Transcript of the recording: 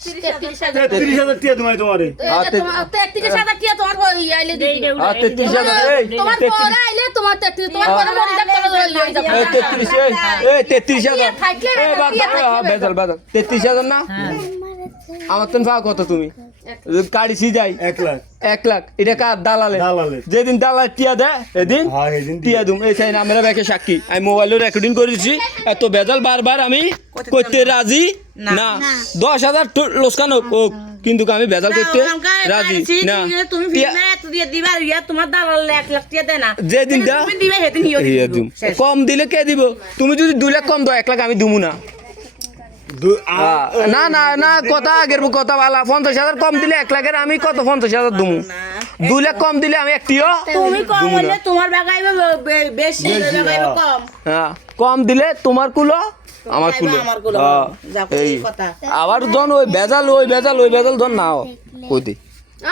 33,000 টিয়া তোমায় তোমারে 33,000 টিয়া তোমার আইলে দিই 33,000 তোমার পরে আইলে তোমার 33 তোমার পরে মরি যাবে 33,000 বেজাল 33,000 না আমার তো পাও কত তুমি গাড়ি সিজাই 1 লাখ 1 লাখ এটা কার দালালের দালালের। যেদিন দালাল টিয়া দেয় এদিন হ্যাঁ এদিন টিয়া দুম এই চাই না আমরা ব্যাকে সাক্ষী আমি মোবাইলে রেকর্ডিং করেছি এত বেজাল বারবার আমি করতে রাজি না 10,000 লোকসান হোক কিন্তু আমি বেজাল করতে রাজি না তুমি এত দিয়ে দিবা তোমার দালাল 1 লাখ টিয়া দেয় না যেদিন দা তুমি দিবে সেদিন ইয়া দুম কম দিলে কে দিব তুমি যদি 2 লাখ কম দাও 1 লাখ আমি দিমু না না না না কথা আগের কথা ভালো 50,000 কম দিলে 1 লাখের আমি কত 50,000 দিমু 2 লাখ কম দিলে আমি একটিও তুমি কম হলে তোমার বাগাইবে বেশি বাগাইবে কম হ্যাঁ কম দিলে তোমার কুলো আমার কুলো আমার গুলো যা এই কথা আবার ধন ওই বেজাল ধন নাও কই দি